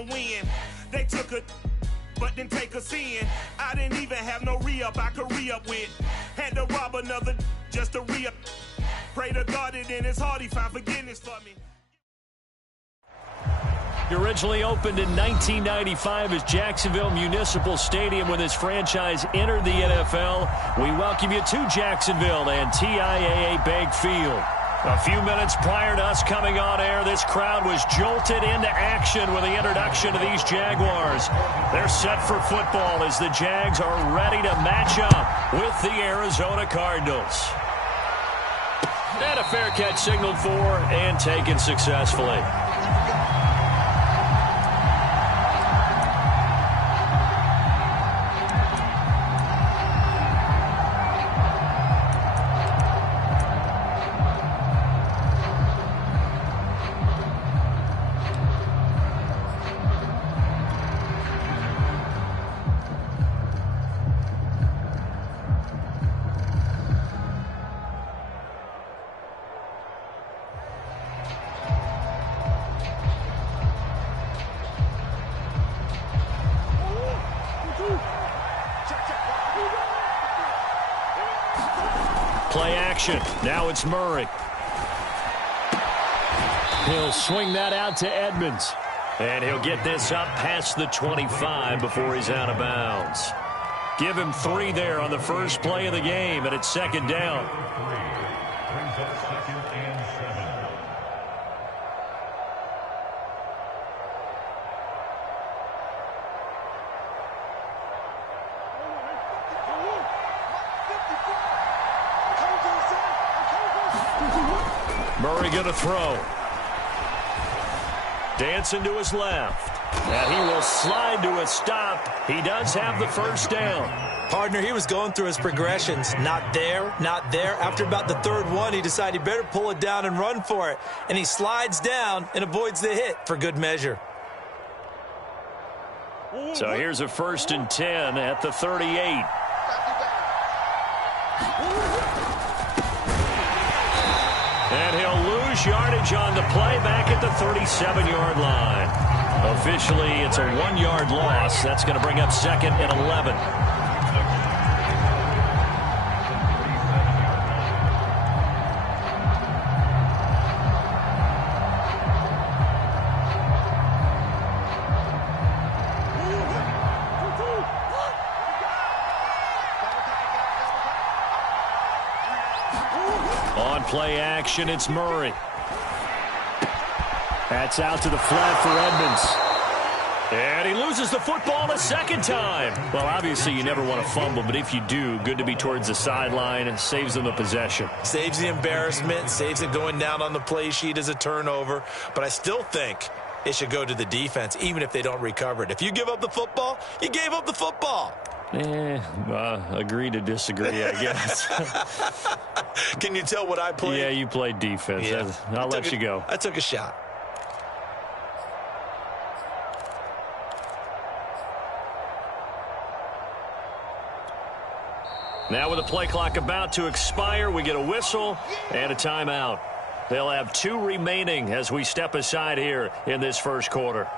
them win. They took a but didn't take us in. I didn't even have no re-up I could re-up with. Had to rob another just to re-up. Pray to God that in his heart he found forgiveness for me. Originally opened in 1995 as Jacksonville Municipal Stadium when this franchise entered the NFL. We welcome you to Jacksonville and TIAA Bank Field. A few minutes prior to us coming on air, this crowd was jolted into action with the introduction of these Jaguars. They're set for football as the Jags are ready to match up with the Arizona Cardinals. And a fair catch signaled for and taken successfully. Play action. Now it's Murray. He'll swing that out to Edmonds. And he'll get this up past the 25 before he's out of bounds. Give him 3 there on the first play of the game, and it's second down. Murray going to throw. Dancing to his left. And he will slide to a stop. He does have the first down. Partner, he was going through his progressions. Not there, not there. After about the third one, he decided he better pull it down and run for it. And he slides down and avoids the hit for good measure. So here's a 1st and 10 at the 38. And he'll lose yardage on the play back at the 37-yard line. Officially, it's a 1-yard loss. That's going to bring up 2nd and 11. On play action, it's Murray. That's out to the flat for Edmonds. And he loses the football a second time. Well, obviously, you never want to fumble, but if you do, good to be towards the sideline and saves them the possession. Saves the embarrassment, saves it going down on the play sheet as a turnover. But I still think it should go to the defense, even if they don't recover it. If you give up the football, you gave up the football. Agree to disagree, I guess. Can you tell what I played? Yeah, you played defense. Yeah. I'll let you go. I took a shot. Now with the play clock about to expire, we get a whistle and a timeout. They'll have 2 remaining as we step aside here in this first quarter.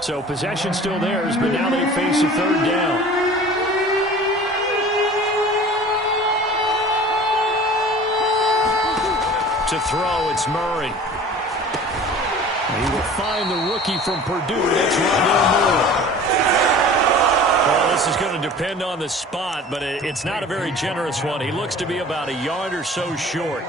So possession still theirs, but now they face a 3rd down. To throw, it's Murray. He will find the rookie from Purdue. That's Rondell Moore. Well, this is going to depend on the spot, but it's not a very generous one. He looks to be about a yard or so short.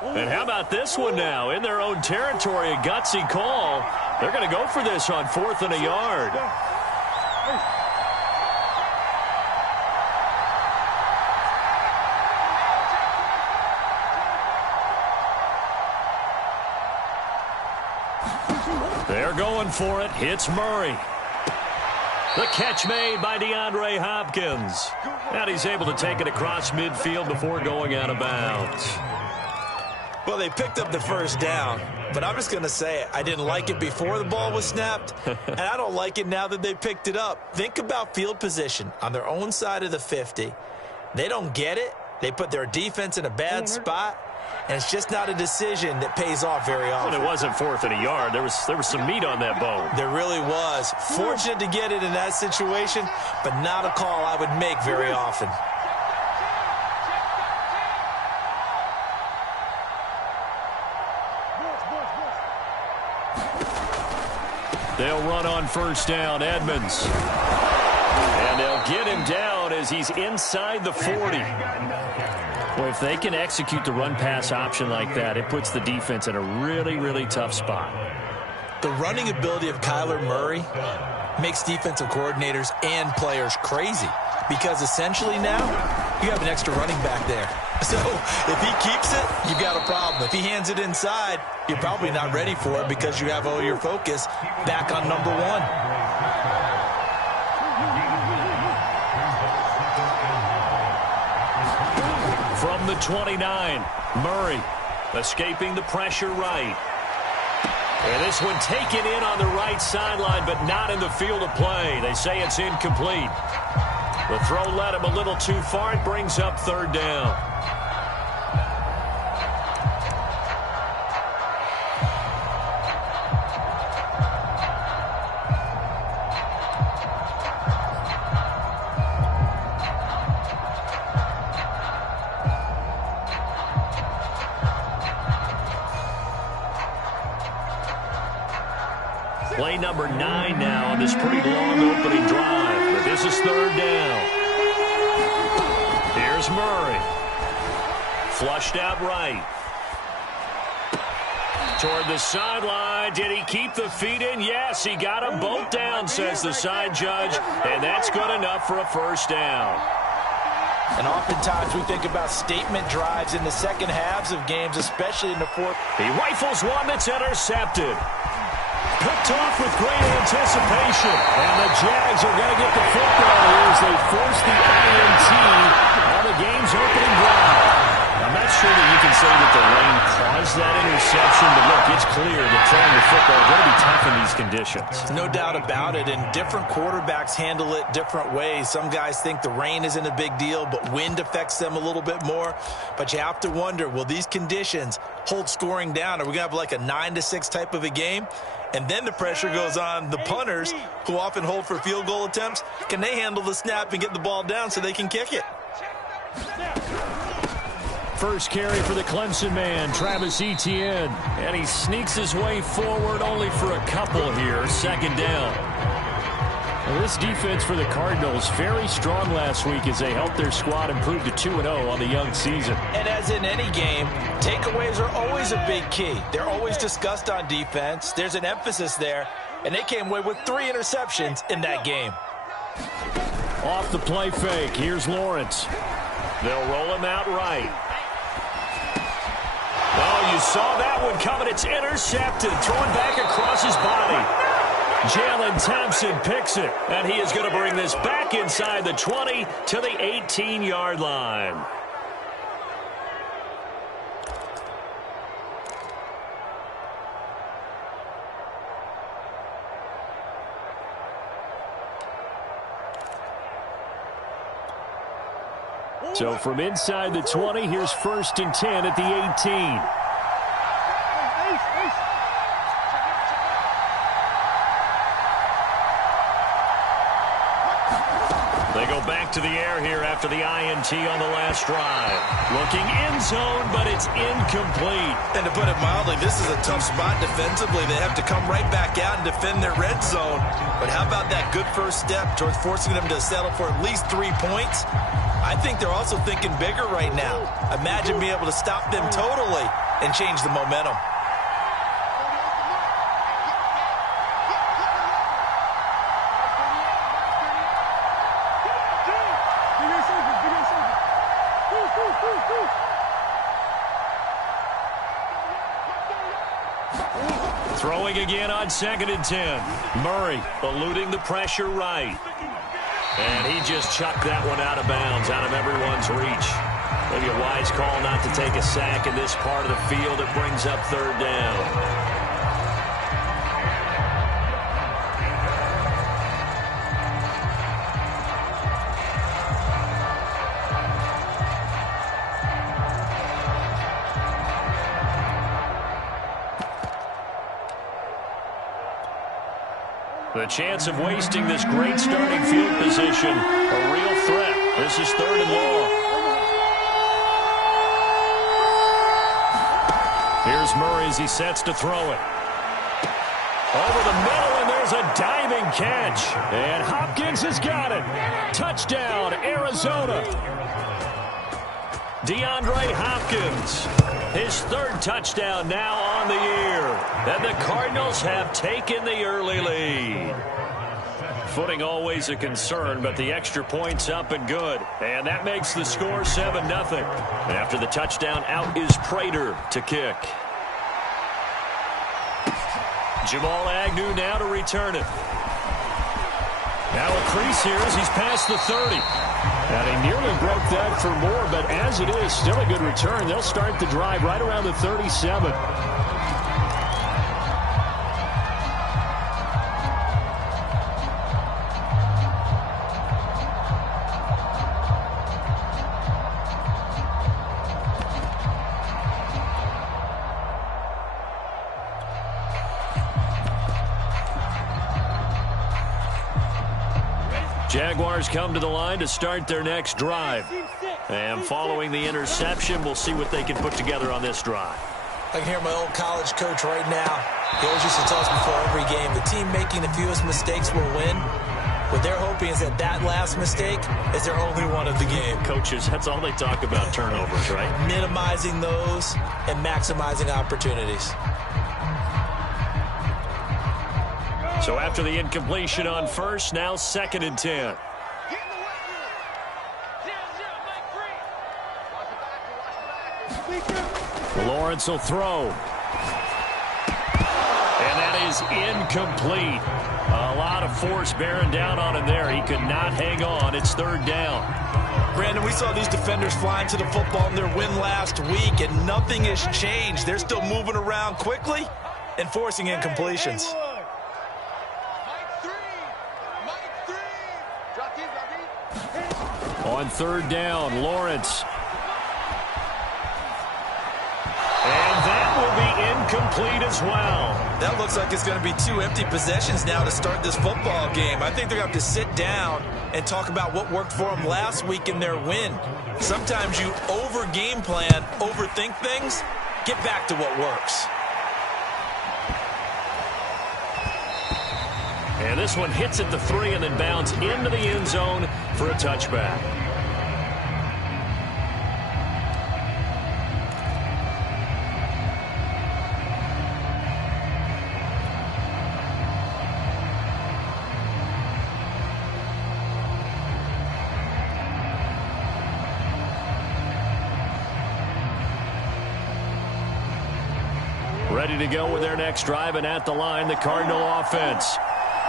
And how about this one now? In their own territory, a gutsy call. They're going to go for this on 4th and a yard. They're going for it. Hits Murray. The catch made by DeAndre Hopkins. And he's able to take it across midfield before going out of bounds. Well, they picked up the first down, but I'm just going to say it. I didn't like it before the ball was snapped, and I don't like it now that they picked it up. Think about field position on their own side of the 50. They don't get it. They put their defense in a bad spot, and it's just not a decision that pays off very often. Well, it wasn't 4th and a yard. There was some meat on that bone. There really was. Fortunate to get it in that situation, but not a call I would make very often. They'll run on first down, Edmonds. And they'll get him down as he's inside the 40. Well, if they can execute the run-pass option like that, it puts the defense in a really, really tough spot. The running ability of Kyler Murray makes defensive coordinators and players crazy because essentially now you have an extra running back there. So if he keeps it, you've got a problem. If he hands it inside, you're probably not ready for it because you have all your focus back on number one. From the 29, Murray escaping the pressure right. And this one taken in on the right sideline, but not in the field of play. They say it's incomplete. The throw led him a little too far. It brings up 3rd down. Play number 9 now on this pretty long opening drive. But this is 3rd down. Here's Murray. Flushed out right. Toward the sideline. Did he keep the feet in? Yes, he got them both down, says the side judge. And that's good enough for a first down. And oftentimes we think about statement drives in the second halves of games, especially in the fourth. He rifles one that's intercepted. Picked off with great anticipation. And the Jags are going to get the football here as they force the INT on the game's opening drive. I'm not sure that you can say that the rain caused that interception, but look, it's clear that throwing the football is going to be tough in these conditions. No doubt about it, and different quarterbacks handle it different ways. Some guys think the rain isn't a big deal, but wind affects them a little bit more. But you have to wonder, will these conditions hold scoring down? Are we going to have like a 9-6 type of a game? And then the pressure goes on the punters, who often hold for field goal attempts. Can they handle the snap and get the ball down so they can kick it? First carry for the Clemson man, Travis Etienne. And he sneaks his way forward only for a couple here. 2nd down. Well, this defense for the Cardinals very strong last week as they helped their squad improve to 2-0 on the young season. And as in any game, takeaways are always a big key. They're always discussed on defense. There's an emphasis there, and they came away with 3 interceptions in that game. Off the play fake, here's Lawrence. They'll roll him out right. Oh, you saw that one coming. It's intercepted, thrown back across his body. Jalen Thompson picks it, and he is going to bring this back inside the 20 to the 18-yard line. So from inside the 20, here's 1st and 10 at the 18. They go back to the air here after the INT on the last drive. Looking end zone, but it's incomplete. And to put it mildly, this is a tough spot defensively. They have to come right back out and defend their red zone. But how about that good first step towards forcing them to settle for at least 3 points? I think they're also thinking bigger right now. Imagine being able to stop them totally and change the momentum. again on 2nd and 10. Murray eluding the pressure right. And he just chucked that one out of bounds, out of everyone's reach. Maybe a wise call not to take a sack in this part of the field. It brings up 3rd down. The chance of wasting this great starting field position, a real threat. This is 3rd and long. Here's Murray as he sets to throw it. Over the middle, and there's a diving catch. And Hopkins has got it. Touchdown, Arizona. DeAndre Hopkins, his 3rd touchdown now on the year. And the Cardinals have taken the early lead. Footing always a concern, but the extra point's up and good. And that makes the score 7-0. After the touchdown, out is Prater to kick. Jamal Agnew now to return it. Now a crease here as he's past the 30. And he nearly broke that for more, but as it is, still a good return. They'll start the drive right around the 37. Jaguars come to the line to start their next drive. And following the interception, we'll see what they can put together on this drive. I can hear my old college coach right now. He always used to tell us before every game, the team making the fewest mistakes will win. What they're hoping is that last mistake is their only one of the game. Coaches, that's all they talk about, turnovers, right? Minimizing those and maximizing opportunities. So after the incompletion on 1st, now 2nd and 10. Lawrence will throw. And that is incomplete. A lot of force bearing down on him there. He could not hang on. It's 3rd down. Brandon, we saw these defenders flying to the football in their win last week, and nothing has changed. They're still moving around quickly and forcing incompletions. On 3rd down, Lawrence. And that will be incomplete as well. That looks like it's going to be 2 empty possessions now to start this football game. I think they're going to have to sit down and talk about what worked for them last week in their win. Sometimes you over-game plan, overthink things, get back to what works. And this one hits at the 3 and then bounds into the end zone for a touchback. Ready to go with their next drive, and at the line, the Cardinal offense.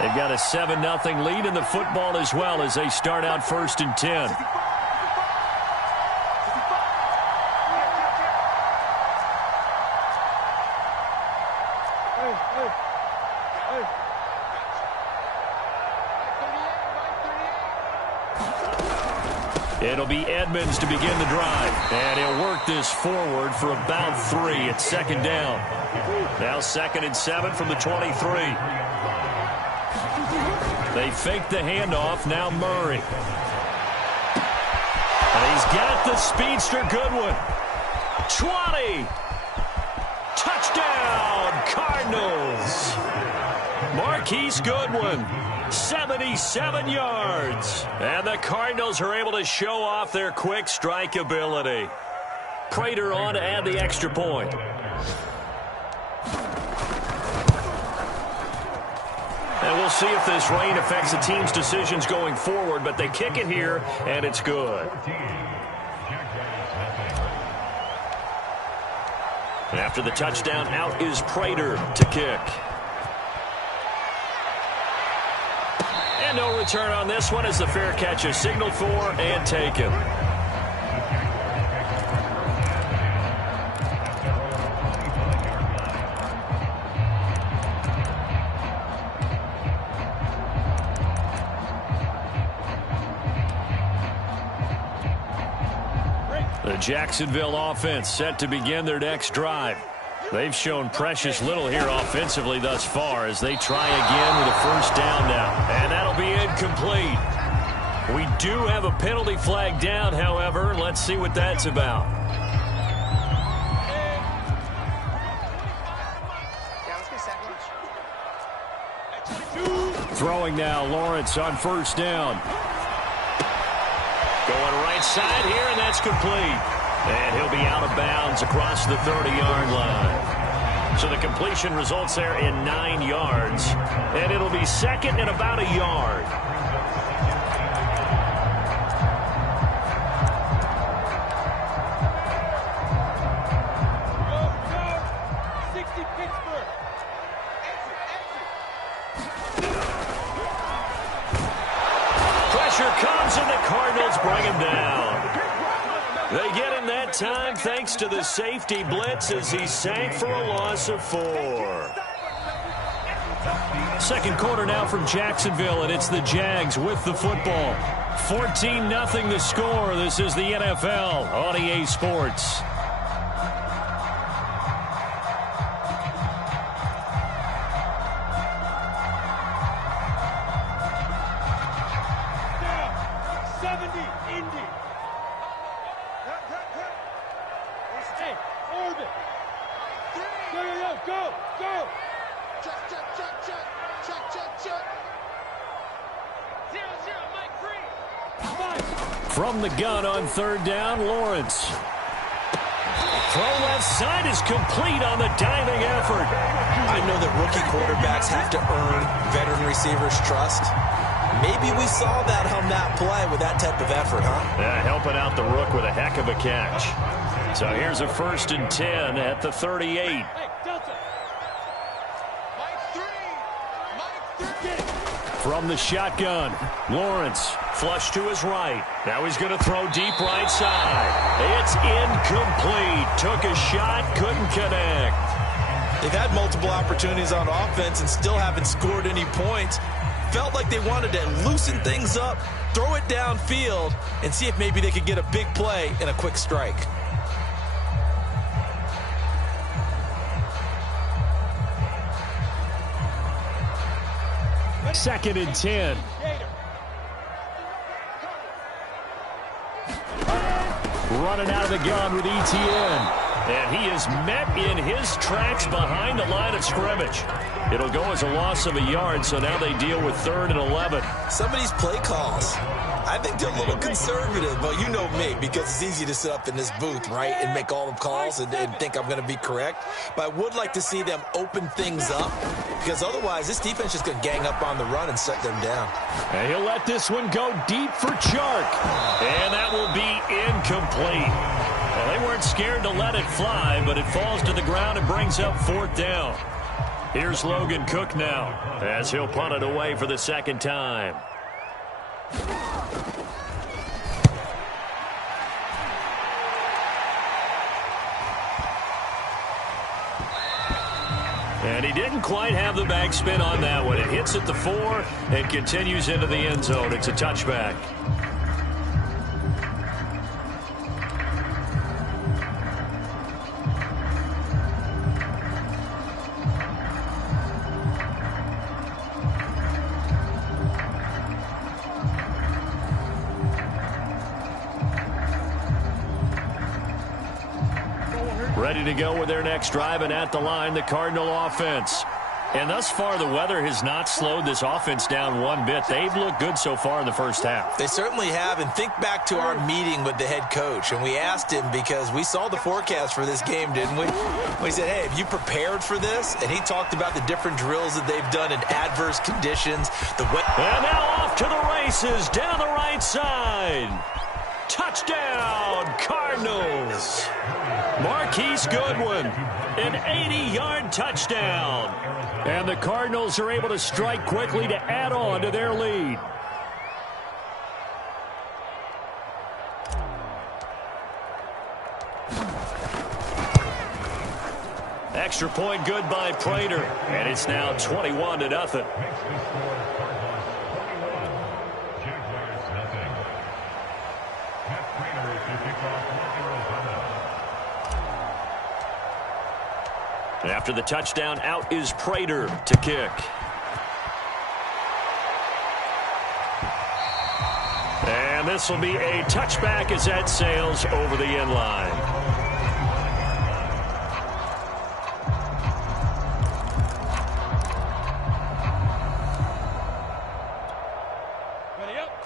They've got a 7-0 lead in the football as well as they start out 1st and 10. It'll be Edmonds to begin the drive. And he'll work this forward for about 3 at 2nd down. Now 2nd and 7 from the 23. They fake the handoff. Now Murray. And he's got the speedster Goodwin. 20. Touchdown, Cardinals. Marquise Goodwin. 77 yards. And the Cardinals are able to show off their quick strike ability. Prater on to add the extra point. And we'll see if this rain affects the team's decisions going forward, but they kick it here, and it's good. And after the touchdown, out is Prater to kick. And no return on this one as the fair catch is signaled for and taken. The Jacksonville offense set to begin their next drive. They've shown precious little here offensively thus far as they try again with a first down now. And that'll be incomplete. We do have a penalty flag down, however. Let's see what that's about. Throwing now, Lawrence on first down. Going right side here, and that's complete. And he'll be out of bounds across the 30-yard line. So the completion results there in 9 yards. And it'll be second and about a yard. Pressure comes, and the Cardinals bring him down. They get him that time thanks to the safety blitz as he sank for a loss of 4. Second quarter now from Jacksonville, and it's the Jags with the football. 14-0 the score. This is the NFL on EA Sports. From the gun on third down, Lawrence. Throw left side is complete on the diving effort. I know that rookie quarterbacks have to earn veteran receivers' trust. Maybe we saw that on that play with that type of effort, huh? Yeah, helping out the rook with a heck of a catch. So here's a 1st and 10 at the 38. From the shotgun, Lawrence flush to his right. Now he's going to throw deep right side. It's incomplete. Took a shot, couldn't connect. They've had multiple opportunities on offense and still haven't scored any points. Felt like they wanted to loosen things up, throw it downfield, and see if maybe they could get a big play and a quick strike. Second and 10. Running out of the gun with ETN. And he is met in his tracks behind the line of scrimmage. It'll go as a loss of a yard, so now they deal with 3rd and 11. Some of these play calls, I think they're a little conservative, but you know me, because it's easy to sit up in this booth, right, and make all the calls and think I'm going to be correct. But I would like to see them open things up, because otherwise this defense is going to gang up on the run and shut them down. And he'll let this one go deep for Chark. And that will be incomplete. Well, they weren't scared to let it fly, but it falls to the ground and brings up 4th down. Here's Logan Cook now as he'll punt it away for the second time. And he didn't quite have the backspin on that one. It hits at the 4 and continues into the end zone. It's a touchback. Ready to go with their next drive, and at the line, the Cardinal offense. And thus far, the weather has not slowed this offense down one bit. They've looked good so far in the first half. They certainly have, and think back to our meeting with the head coach, and we asked him because we saw the forecast for this game, didn't we? We said, hey, have you prepared for this? And he talked about the different drills that they've done in adverse conditions. And now off to the races down the right side. Touchdown, Cardinals. Marquise Goodwin, an 80-yard touchdown. And the Cardinals are able to strike quickly to add on to their lead. Extra point good by Prater, and it's now 21-0. After the touchdown, out is Prater to kick. And this will be a touchback as that sails over the end line.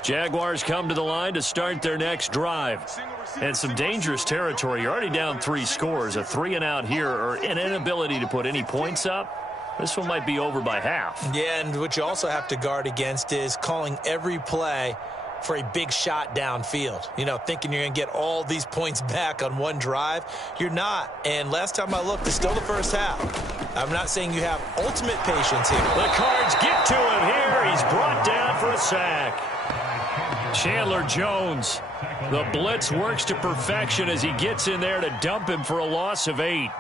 Jaguars come to the line to start their next drive. And some dangerous territory. You're already down 3 scores. A 3-and-out here, or an inability to put any points up. This one might be over by half. Yeah, and what you also have to guard against is calling every play for a big shot downfield. You know, thinking you're going to get all these points back on one drive. You're not. And last time I looked, it's still the first half. I'm not saying you have ultimate patience here. The Cards get to him here. He's brought down for a sack. Chandler Jones. The blitz works to perfection as he gets in there to dump him for a loss of 8.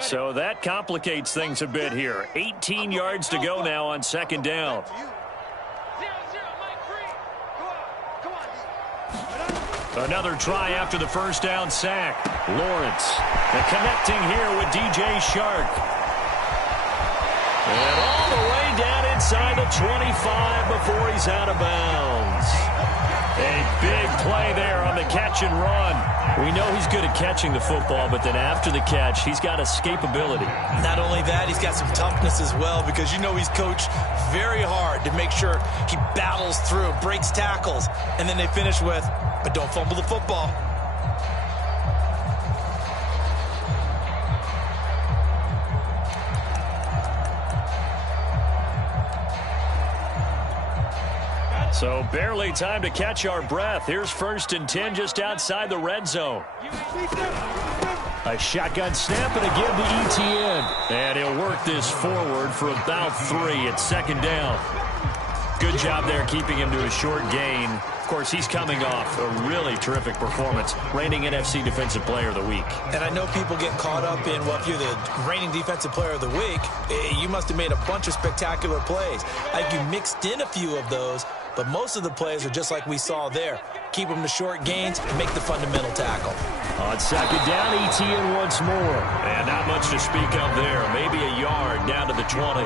So that complicates things a bit here. 18 yards to go now on second down. Another try after the first down sack. Lawrence connecting here with DJ Shark. And all the way down inside the 25 before he's out of bounds. A big play there on the catch and run. We know he's good at catching the football, but then after the catch, he's got escapability. Not only that, he's got some toughness as well, because you know he's coached very hard to make sure he battles through, breaks tackles, and then they finish with, but don't fumble the football. So barely time to catch our breath. Here's 1st and 10 just outside the red zone. A shotgun snap and a give to Etienne. And he'll work this forward for about 3 at second down. Good job there keeping him to a short gain. Of course, he's coming off a really terrific performance. Reigning NFC Defensive Player of the Week. And I know people get caught up in, well, if you're the reigning Defensive Player of the Week, you must have made a bunch of spectacular plays. I think you mixed in a few of those, but most of the plays are just like we saw there. Keep them to short gains and make the fundamental tackle. On second down, Etienne once more. And not much to speak of there. Maybe a yard down to the 20.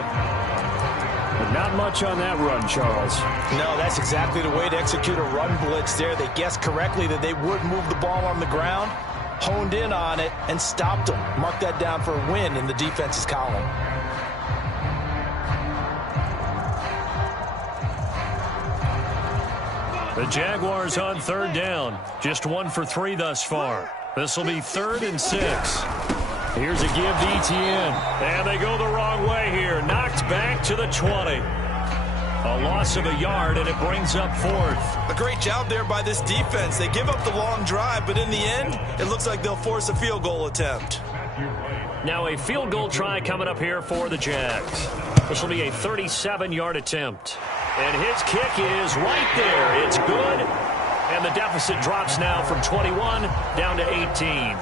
But not much on that run, Charles. No, that's exactly the way to execute a run blitz there. They guessed correctly that they would move the ball on the ground, honed in on it, and stopped them. Mark that down for a win in the defense's column. The Jaguars on third down. Just 1 for 3 thus far. This will be 3rd and 6. Here's a give to Etienne. And they go the wrong way here. Knocked back to the 20. A loss of a yard, and it brings up 4th. A great job there by this defense. They give up the long drive, but in the end, it looks like they'll force a field goal attempt. Now a field goal try coming up here for the Jags. This will be a 37-yard attempt. And his kick is right there. It's good. And the deficit drops now from 21 down to 18.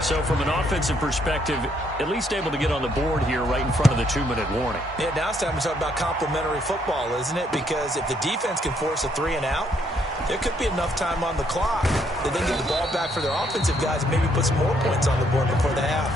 So from an offensive perspective, at least able to get on the board here right in front of the 2-minute warning. Yeah, now it's time to talk about complementary football, isn't it? Because if the defense can force a 3-and-out, there could be enough time on the clock that they can get the ball back for their offensive guys and maybe put some more points on the board before the half.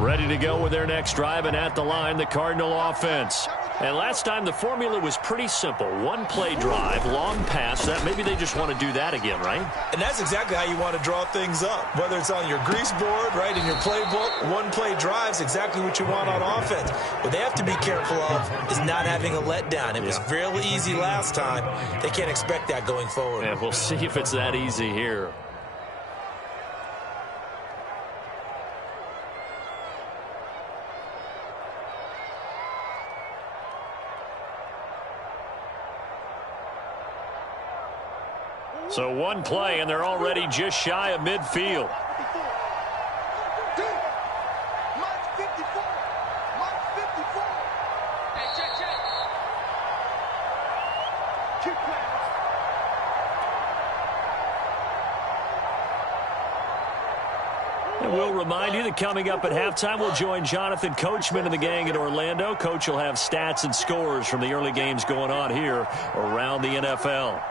Ready to go with their next drive, and at the line, the Cardinal offense. And last time the formula was pretty simple. One play drive, long pass. That maybe they just want to do that again, right? And that's exactly how you want to draw things up. Whether it's on your grease board, right, in your playbook, one play drive's exactly what you want on offense. What they have to be careful of is not having a letdown. It was fairly easy last time. They can't expect that going forward. And we'll see if it's that easy here. So one play, and they're already just shy of midfield. And we'll remind you that coming up at halftime, we'll join Jonathan Coachman and the gang in Orlando. Coach will have stats and scores from the early games going on here around the NFL.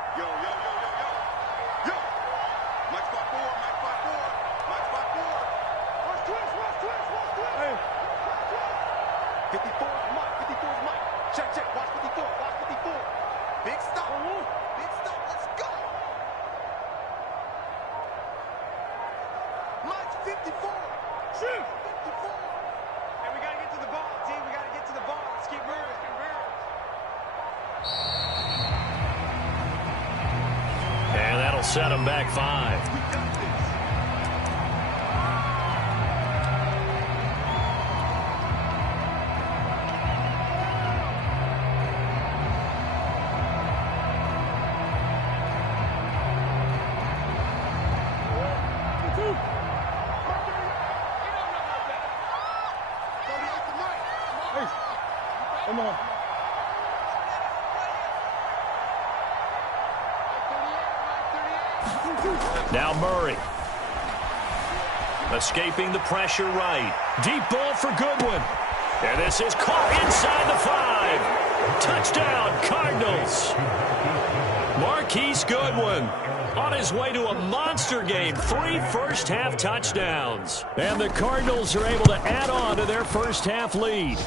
Set him back 5. Come on. Now Murray. Escaping the pressure right. Deep ball for Goodwin. And this is caught inside the 5. Touchdown, Cardinals. Marquise Goodwin on his way to a monster game. 3 first-half touchdowns. And the Cardinals are able to add on to their first-half lead.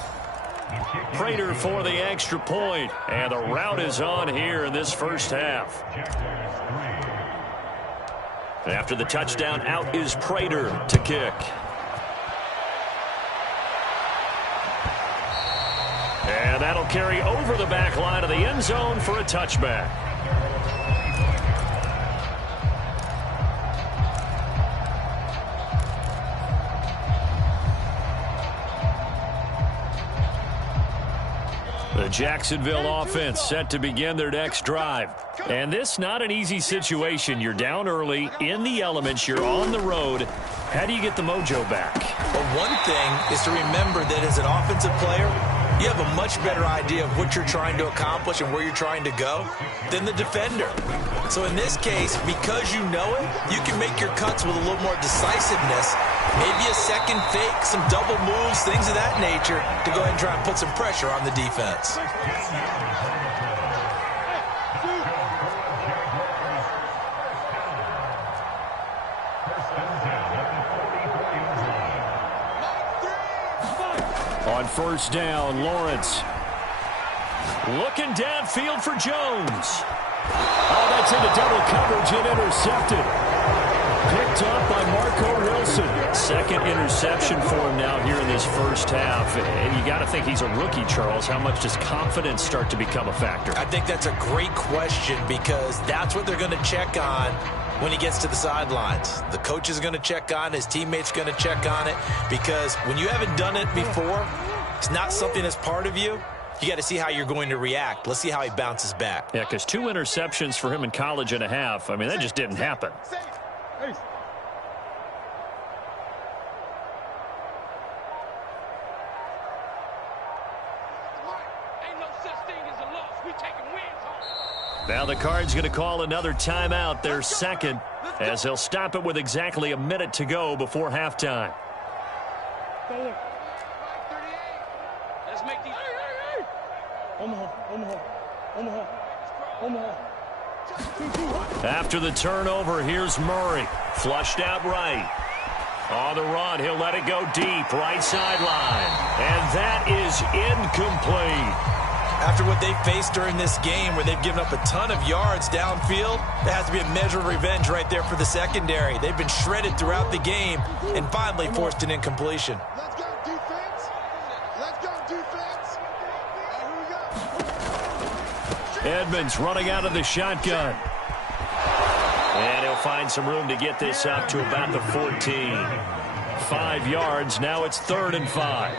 Prater for the extra point. And the route is on here in this first half. After the touchdown, out is Prater to kick. And that'll carry over the back line of the end zone for a touchback. The Jacksonville offense set to begin their next drive. And this not an easy situation. You're down early, in the elements, you're on the road. How do you get the mojo back? Well, one thing is to remember that as an offensive player, you have a much better idea of what you're trying to accomplish and where you're trying to go than the defender. So in this case, because you know it, you can make your cuts with a little more decisiveness. Maybe a second fake, some double moves, things of that nature to go ahead and try and put some pressure on the defense. On first down, Lawrence. Looking downfield for Jones. Oh, that's into double coverage and intercepted. Picked up by Marco Wilson. Second interception for him now here in this first half. And you got to think he's a rookie, Charles. How much does confidence start to become a factor? I think that's a great question because that's what they're going to check on when he gets to the sidelines. The coach is going to check on, his teammates going to check on it, because when you haven't done it before, it's not something that's part of you. You got to see how you're going to react. Let's see how he bounces back. Yeah, because 2 interceptions for him in college and a half. I mean, that just didn't happen. Now the Cards going to call another timeout, their second, as they'll stop it with exactly a minute to go before halftime. Let's make these. Omaha. After the turnover, here's Murray. Flushed out right. On the run, he'll let it go deep, right sideline. And that is incomplete. After what they faced during this game where they've given up a ton of yards downfield, there has to be a measure of revenge right there for the secondary. They've been shredded throughout the game and finally forced an incompletion. Let's go, defense. Let's go, defense. Here we go. Edmonds running out of the shotgun. And he'll find some room to get this up to about the 14. 5 yards. Now it's 3rd and 5.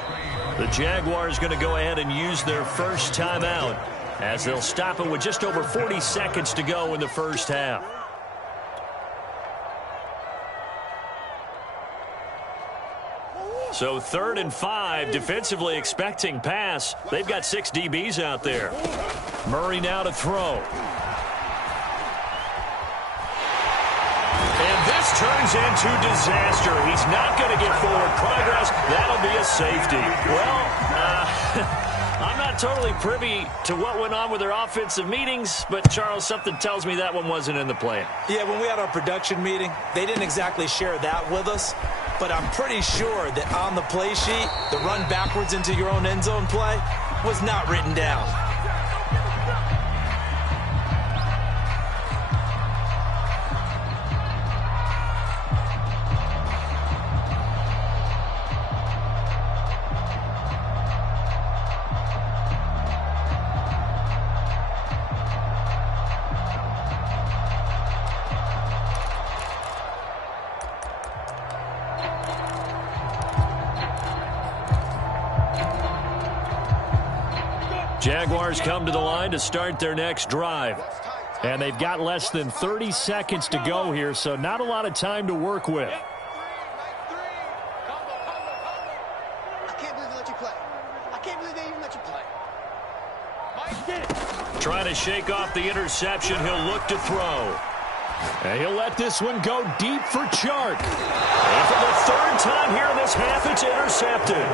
The Jaguars going to go ahead and use their first timeout as they'll stop it with just over 40 seconds to go in the first half. So 3rd and 5, defensively expecting pass. They've got 6 DBs out there. Murray now to throw. And this turns into disaster. He's not going to get forward progress. That'll be a safety. Well, I'm not totally privy to what went on with their offensive meetings, but, Charles, something tells me that one wasn't in the plan. Yeah, when we had our production meeting, they didn't exactly share that with us, but I'm pretty sure that on the play sheet, the run backwards into your own end zone play was not written down. Jaguars come to the line to start their next drive. And they've got less than 30 seconds to go here, so not a lot of time to work with. I can't believe they let you play. I can't believe they even let you play. Trying to shake off the interception. He'll look to throw. And he'll let this one go deep for Chark. And for the 3rd time here in this half, it's intercepted.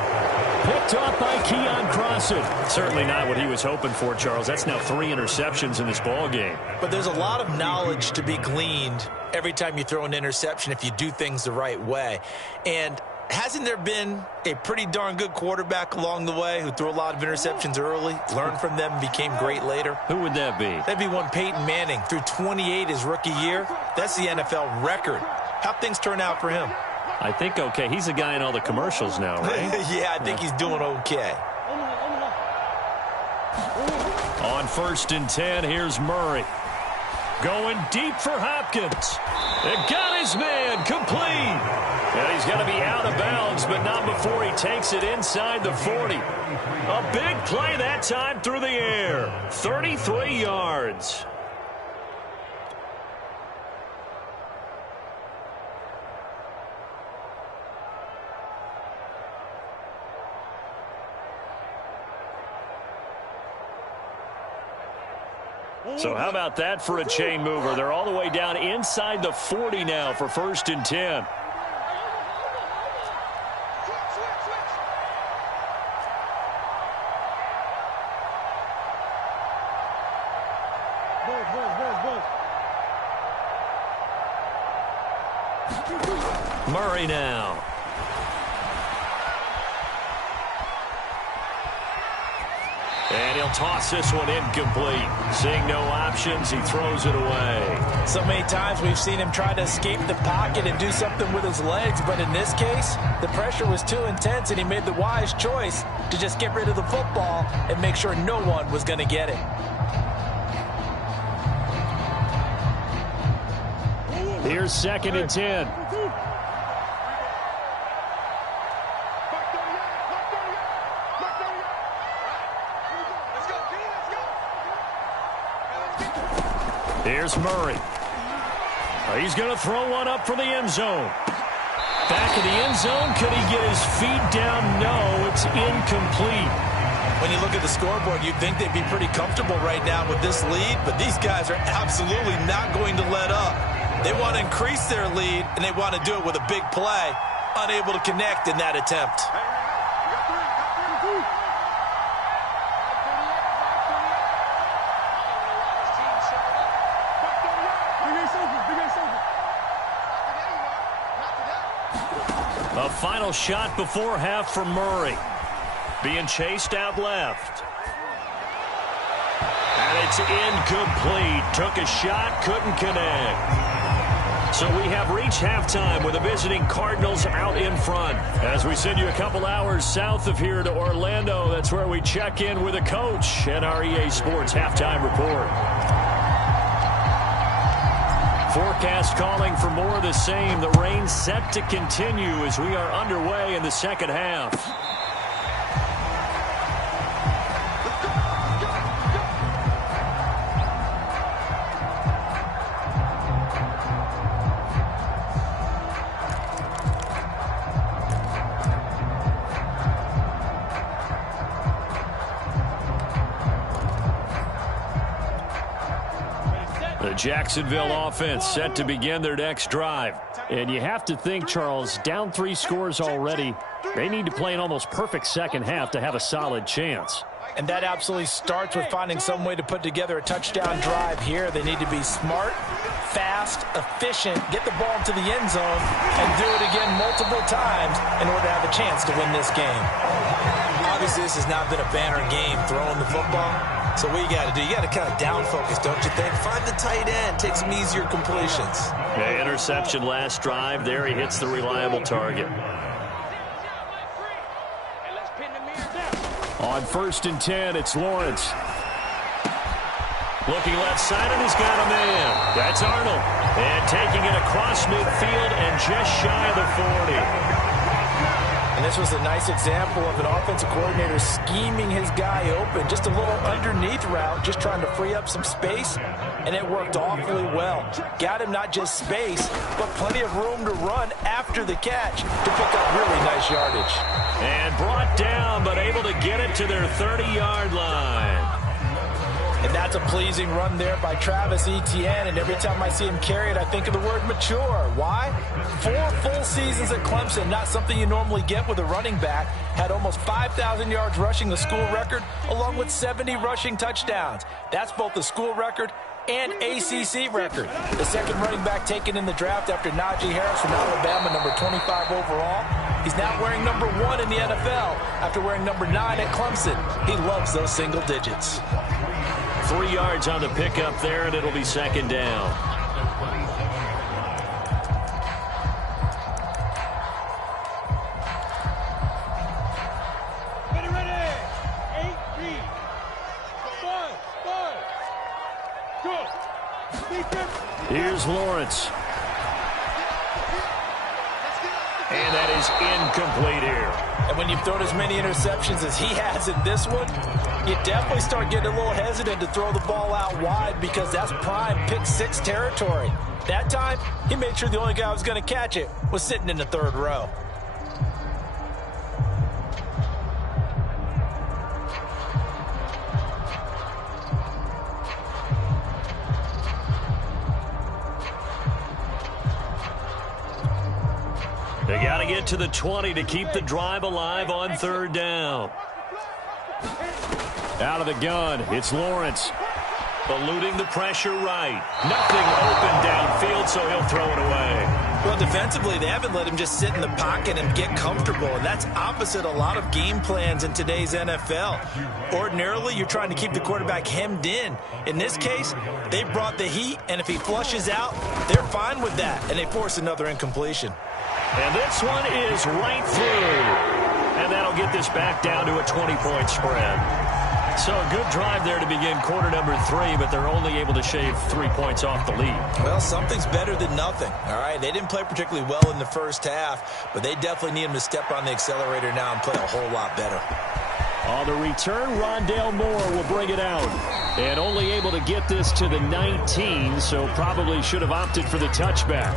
Picked off by Keon Crossan. Certainly not what he was hoping for, Charles. That's now 3 interceptions in this ball game. But there's a lot of knowledge to be gleaned every time you throw an interception if you do things the right way. And hasn't there been a pretty darn good quarterback along the way who threw a lot of interceptions early, learned from them, and became great later? Who would that be? That'd be one Peyton Manning. Threw 28 his rookie year. That's the NFL record. How'd things turn out for him? I think okay. He's a guy in all the commercials now, right? Yeah, I think he's doing okay. On 1st and 10, here's Murray. Going deep for Hopkins. And got his man complete. And he's going to be out of bounds, but not before he takes it inside the 40. A big play that time through the air. 33 yards. So how about that for a chain mover? They're all the way down inside the 40 now for 1st and 10. Murray now. And he'll toss this one incomplete. Seeing no options, he throws it away. So many times we've seen him try to escape the pocket and do something with his legs, but in this case, the pressure was too intense and he made the wise choice to just get rid of the football and make sure no one was going to get it. Here's 2nd and 10. Here's Murray. He's going to throw one up for the end zone. Back in the end zone. Could he get his feet down? No, it's incomplete. When you look at the scoreboard, you'd think they'd be pretty comfortable right now with this lead, but these guys are absolutely not going to let up. They want to increase their lead, and they want to do it with a big play. Unable to connect in that attempt. A final shot before half from Murray. Being chased out left. And it's incomplete. Took a shot, couldn't connect. So we have reached halftime with the visiting Cardinals out in front. As we send you a couple hours south of here to Orlando, that's where we check in with a coach and our EA Sports Halftime Report. Forecast calling for more of the same. The rain set to continue as we are underway in the second half. The Jacksonville offense set to begin their next drive. And you have to think, Charles, down 3 scores already. They need to play an almost perfect second half to have a solid chance. And that absolutely starts with finding some way to put together a touchdown drive here. They need to be smart, fast, efficient, get the ball into the end zone, and do it again multiple times in order to have a chance to win this game. Obviously, this has not been a banner game throwing the football. So what you got to do, you got to kind of down focus, don't you think? Find the tight end, take some easier completions. Okay, interception last drive. There he hits the reliable target. On 1st and 10, it's Lawrence. Looking left side, and he's got a man. That's Arnold. And taking it across midfield and just shy of the 40. And this was a nice example of an offensive coordinator scheming his guy open. Just a little underneath route, just trying to free up some space, and it worked awfully well. Got him not just space, but plenty of room to run after the catch to pick up really nice yardage. And brought down, but able to get it to their 30-yard line. And that's a pleasing run there by Travis Etienne, and every time I see him carry it, I think of the word mature. Why? 4 full seasons at Clemson, not something you normally get with a running back. Had almost 5,000 yards rushing, the school record, along with 70 rushing touchdowns. That's both the school record and ACC record. The second running back taken in the draft after Najee Harris from Alabama, number 25 overall. He's now wearing number 1 in the NFL after wearing number 9 at Clemson. He loves those single digits. 3 yards on the pickup there, and it'll be second down. Ready. 8-3. 1, 2. Here's Lawrence. And that is incomplete here. And when you've thrown as many interceptions as he has in this one, you definitely start getting a little hesitant to throw the ball out wide because that's prime pick-6 territory. That time, he made sure the only guy who was going to catch it was sitting in the 3rd row. They got to get to the 20 to keep the drive alive on 3rd down. Out of the gun, it's Lawrence. Eluding the pressure right. Nothing open downfield, so he'll throw it away. Well, defensively, they haven't let him just sit in the pocket and get comfortable, and that's opposite a lot of game plans in today's NFL. Ordinarily, you're trying to keep the quarterback hemmed in. In this case, they brought the heat, and if he flushes out, they're fine with that, and they force another incompletion. And this one is right through. And that'll get this back down to a 20-point spread. So a good drive there to begin quarter number 3, but they're only able to shave 3 points off the lead. Well, something's better than nothing, all right? They didn't play particularly well in the first half, but they definitely need him to step on the accelerator now and play a whole lot better. On the return, Rondale Moore will bring it out. And only able to get this to the 19, so probably should have opted for the touchback.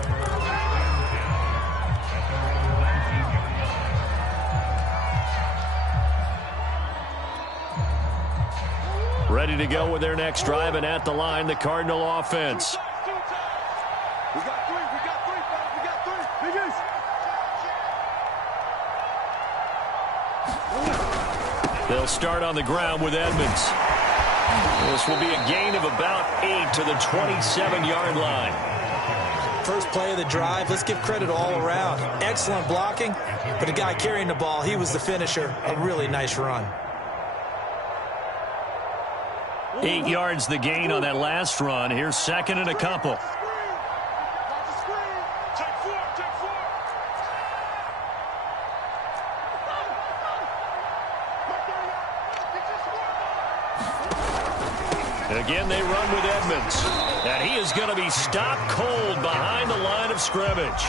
Ready to go with their next drive, and at the line, the Cardinal offense. We got three. They'll start on the ground with Edmonds. This will be a gain of about 8 to the 27-yard line. First play of the drive, let's give credit all around. Excellent blocking, but the guy carrying the ball, he was the finisher. A really nice run. 8 yards the gain on that last run. Here's second and a couple. Again, they run with Edmonds. And he is going to be stopped cold behind the line of scrimmage.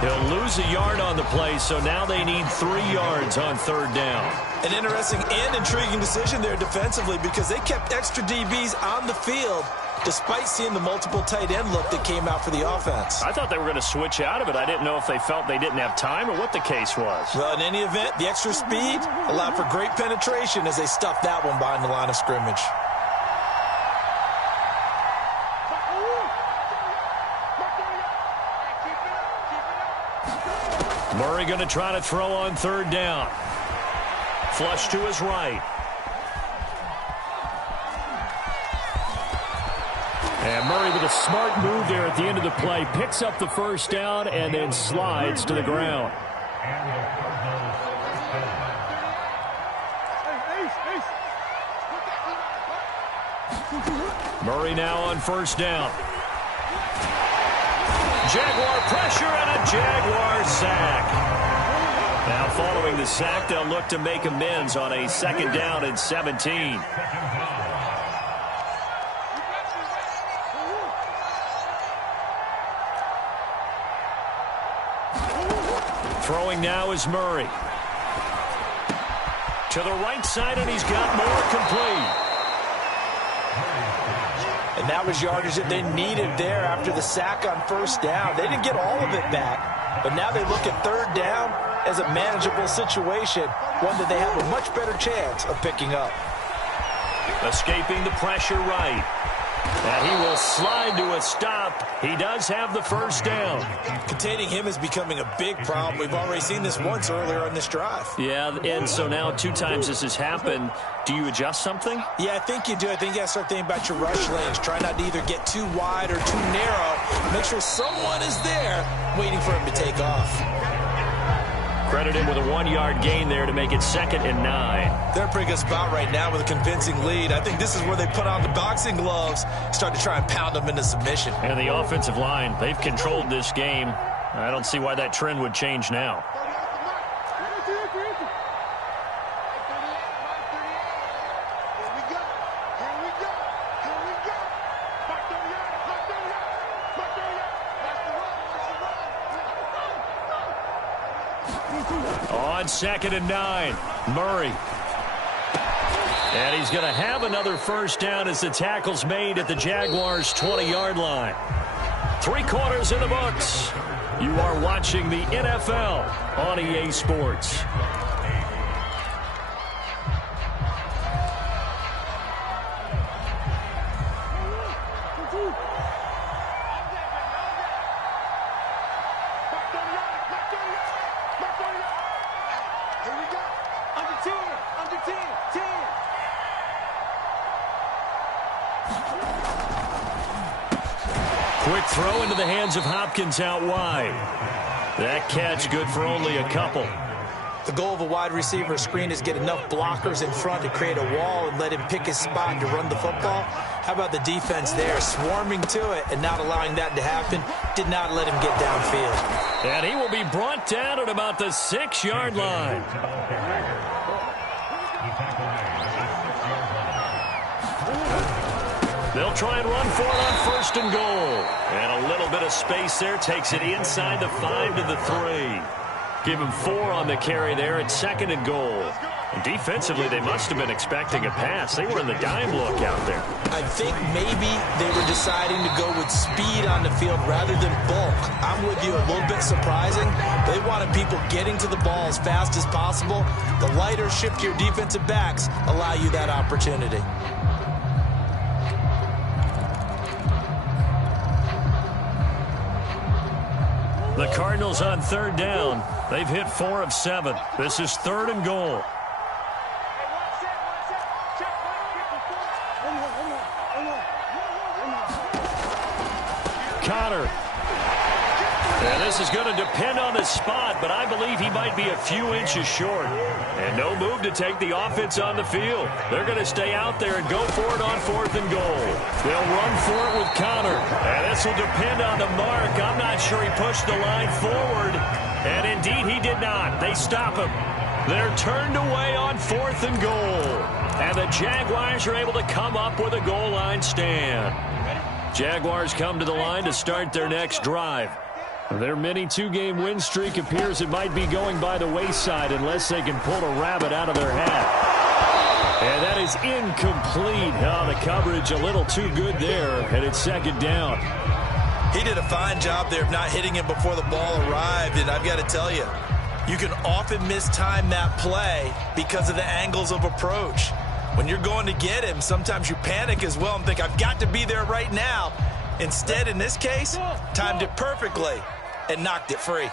He'll lose a yard on the play, so now they need 3 yards on third down. An interesting and intriguing decision there defensively because they kept extra DBs on the field despite seeing the multiple tight end look that came out for the offense. I thought they were going to switch out of it. I didn't know if they felt they didn't have time or what the case was. Well, in any event, the extra speed allowed for great penetration as they stuffed that one behind the line of scrimmage. Murray going to try to throw on third down. Flush to his right. And Murray with a smart move there at the end of the play. Picks up the first down and then slides to the ground. Murray now on first down. Jaguar pressure and a Jaguar sack. Now following the sack, they'll look to make amends on a second down and 17. Throwing now is Murray. To the right side, and he's got more complete. And that was yardage that they needed there after the sack on first down. They didn't get all of it back, but now they look at third down as a manageable situation, one that they have a much better chance of picking up. Escaping the pressure right. And he will slide to a stop. He does have the first down. Containing him is becoming a big problem. We've already seen this once earlier on this drive. Yeah, and so now 2 times this has happened. Do you adjust something? Yeah, I think you do. I think you got to start thinking about your rush lanes. Try not to either get too wide or too narrow. Make sure someone is there waiting for him to take off. Credit him with a 1-yard gain there to make it 2nd and 9. They're in a pretty good spot right now with a convincing lead. I think this is where they put on the boxing gloves, start to try and pound them into submission. And the offensive line, they've controlled this game. I don't see why that trend would change now. On 2nd and 9, Murray. And he's going to have another first down as the tackle's made at the Jaguars' 20-yard line. 3 quarters in the books. You are watching the NFL on EA Sports. Quick throw into the hands of Hopkins out wide. That catch good for only a couple. The goal of a wide receiver screen is get enough blockers in front to create a wall and let him pick his spot to run the football. How about the defense there, swarming to it and not allowing that to happen? Did not let him get downfield. And he will be brought down at about the 6-yard line. They'll try and run for it on 1st and goal. And a little bit of space there takes it inside the 5 to the 3. Give him 4 on the carry there at 2nd and goal. And defensively, they must have been expecting a pass. They were in the dime look out there. I think maybe they were deciding to go with speed on the field rather than bulk. I'm with you, a little bit surprising. They wanted people getting to the ball as fast as possible. The lighter, shiftier defensive backs allow you that opportunity. The Cardinals on 3rd down. They've hit 4 of 7. This is 3rd and goal. Connor. And this is going to depend on the spot, but I believe he might be a few inches short. And no move to take the offense on the field. They're going to stay out there and go for it on 4th and goal. They'll run for it with Connor. And this will depend on the mark. I'm not sure he pushed the line forward. And indeed, he did not. They stop him. They're turned away on 4th and goal. And the Jaguars are able to come up with a goal line stand. Jaguars come to the line to start their next drive. Their mini 2-game win streak appears it might be going by the wayside unless they can pull a rabbit out of their hat. And that is incomplete. Oh, the coverage a little too good there, and it's 2nd down. He did a fine job there of not hitting him before the ball arrived, and I've got to tell you, you can often mistime that play because of the angles of approach. When you're going to get him, sometimes you panic as well and think, I've got to be there right now. Instead, in this case, timed it perfectly and knocked it free.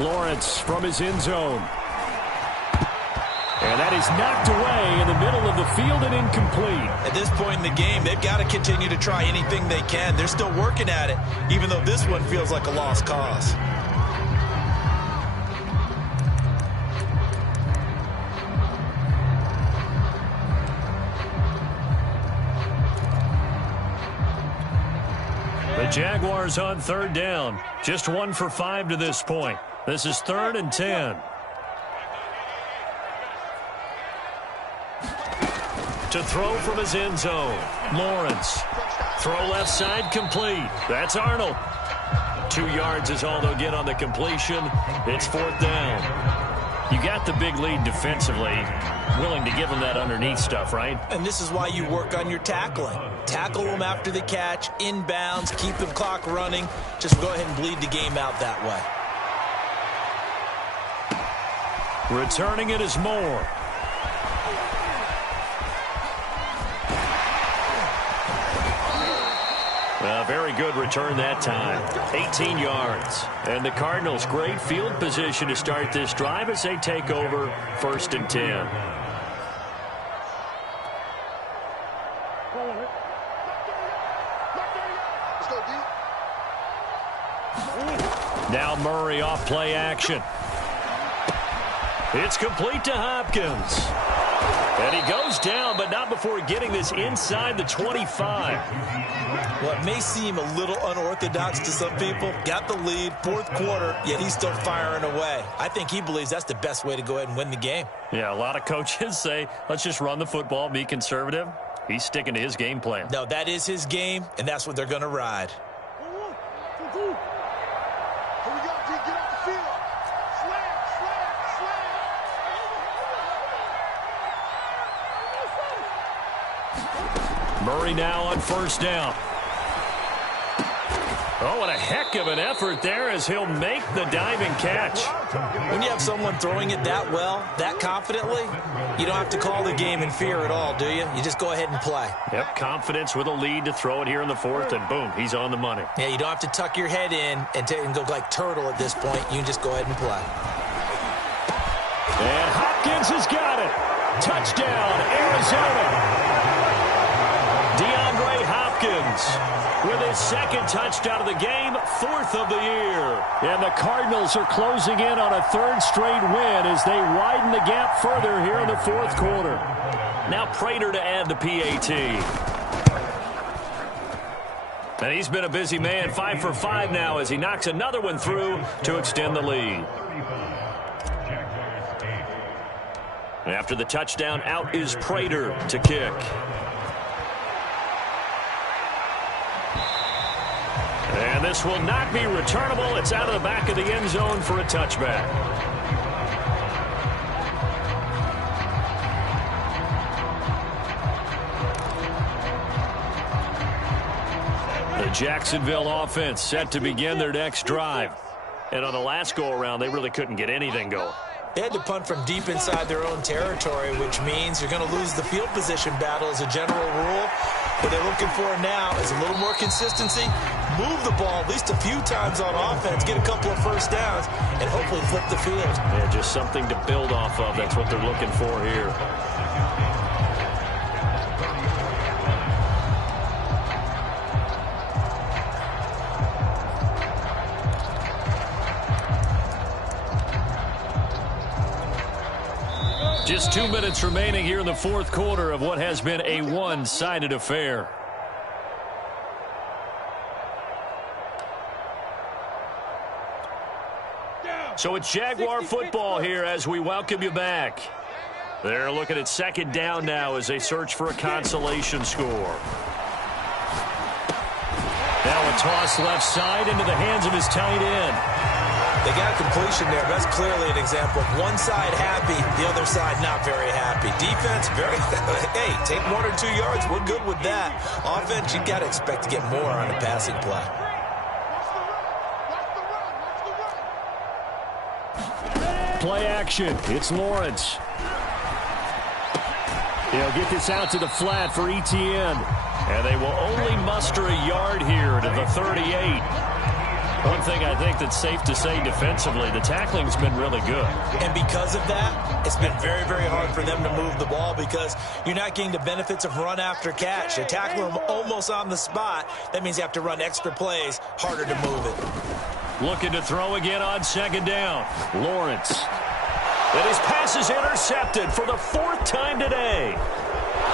Lawrence from his end zone. And that is knocked away in the middle of the field and incomplete. At this point in the game, they've got to continue to try anything they can. They're still working at it, even though this one feels like a lost cause. The Jaguars on 3rd down. Just 1 for 5 to this point. This is 3rd and 10. To throw from his end zone. Lawrence. Throw left side complete. That's Arnold. 2 yards is all they'll get on the completion. It's 4th down. You got the big lead defensively. Willing to give them that underneath stuff, right? And this is why you work on your tackling. Tackle them after the catch, inbounds, keep the clock running. Just go ahead and bleed the game out that way. Returning it is Moore. Very good return that time. 18 yards. And the Cardinals, great field position to start this drive as they take over 1st and 10. Now Murray off play action. It's complete to Hopkins. And he goes down, but not before getting this inside the 25. Well, it may seem a little unorthodox to some people. Got the lead, 4th quarter, yet he's still firing away. I think he believes that's the best way to go ahead and win the game. Yeah, a lot of coaches say, let's just run the football, be conservative. He's sticking to his game plan. No, that is his game, and that's what they're going to ride. Murray now on 1st down. Oh, what a heck of an effort there as he'll make the diving catch. When you have someone throwing it that well, that confidently, you don't have to call the game in fear at all, do you? You just go ahead and play. Yep, confidence with a lead to throw it here in the 4th, and boom, he's on the money. Yeah, you don't have to tuck your head in and go like turtle at this point. You can just go ahead and play. And Hopkins has got it. Touchdown, Arizona. DeAndre Hopkins with his 2nd touchdown of the game, 4th of the year. And the Cardinals are closing in on a 3rd straight win as they widen the gap further here in the 4th quarter. Now Prater to add the PAT. And he's been a busy man, 5 for 5 now as he knocks another one through to extend the lead. After the touchdown, out is Prater to kick. And this will not be returnable. It's out of the back of the end zone for a touchback. The Jacksonville offense set to begin their next drive. And on the last go-around, they really couldn't get anything going. They had to punt from deep inside their own territory, which means you're going to lose the field position battle as a general rule. What they're looking for now is a little more consistency, move the ball at least a few times on offense, get a couple of first downs, and hopefully flip the field. Yeah, just something to build off of. That's what they're looking for here. Just 2 minutes remaining here in the fourth quarter of what has been a one-sided affair. So it's Jaguar football here as we welcome you back. They're looking at second down now as they search for a consolation score. Now a toss left side into the hands of his tight end. They got a completion there. That's clearly an example of one side happy, the other side not very happy. Defense, very, hey, take 1 or 2 yards. We're good with that. Offense, you got to expect to get more on the passing play. Play action. It's Lawrence. He'll get this out to the flat for Etienne. And they will only muster a yard here to the 38. One thing I think that's safe to say defensively, the tackling's been really good. And because of that, it's been very, very hard for them to move the ball because you're not getting the benefits of run after catch. You tackle them almost on the spot. That means you have to run extra plays, harder to move it. Looking to throw again on second down. Lawrence. And his pass is intercepted for the 4th time today.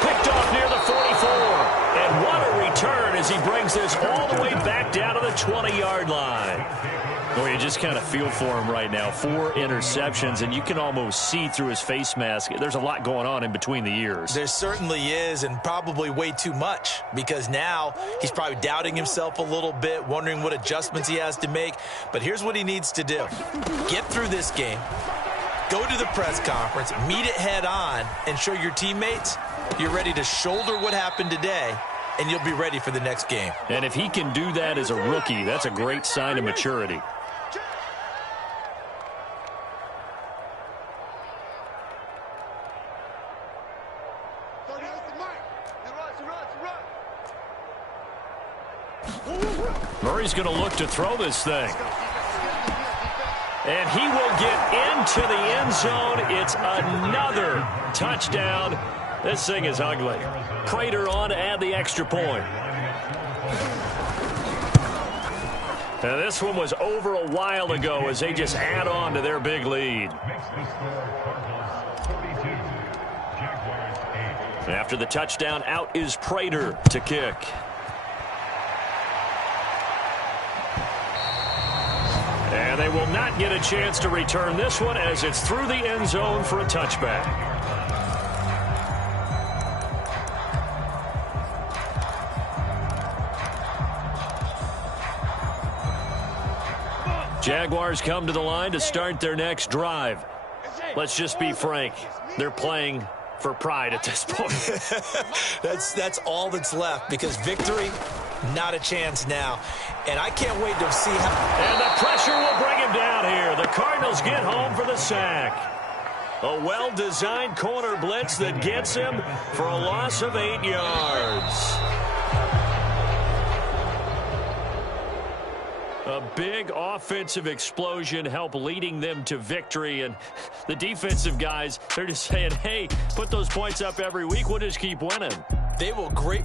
Picked off near the 44. And what a return as he brings this all the way back down to the 20-yard line. Boy, you just kind of feel for him right now. 4 interceptions, and you can almost see through his face mask. There's a lot going on in between the ears. There certainly is, and probably way too much, because now he's probably doubting himself a little bit, wondering what adjustments he has to make. But here's what he needs to do. Get through this game. Go to the press conference, meet it head on, and show your teammates you're ready to shoulder what happened today, and you'll be ready for the next game. And if he can do that as a rookie, that's a great sign of maturity. Murray's going to look to throw this thing. And he will get into the end zone. It's another touchdown. This thing is ugly. Prater on to add the extra point. Now this one was over a while ago as they just add on to their big lead. After the touchdown, out is Prater to kick. And they will not get a chance to return this one as it's through the end zone for a touchback. Jaguars come to the line to start their next drive. Let's just be frank. They're playing for pride at this point. That's all that's left because victory, not a chance now. And I can't wait to see how... And the pressure will bring him down here. The Cardinals get home for the sack. A well-designed corner blitz that gets him for a loss of 8 yards. A big offensive explosion helped leading them to victory. And the defensive guys, they're just saying, hey, put those points up every week. We'll just keep winning. They will great.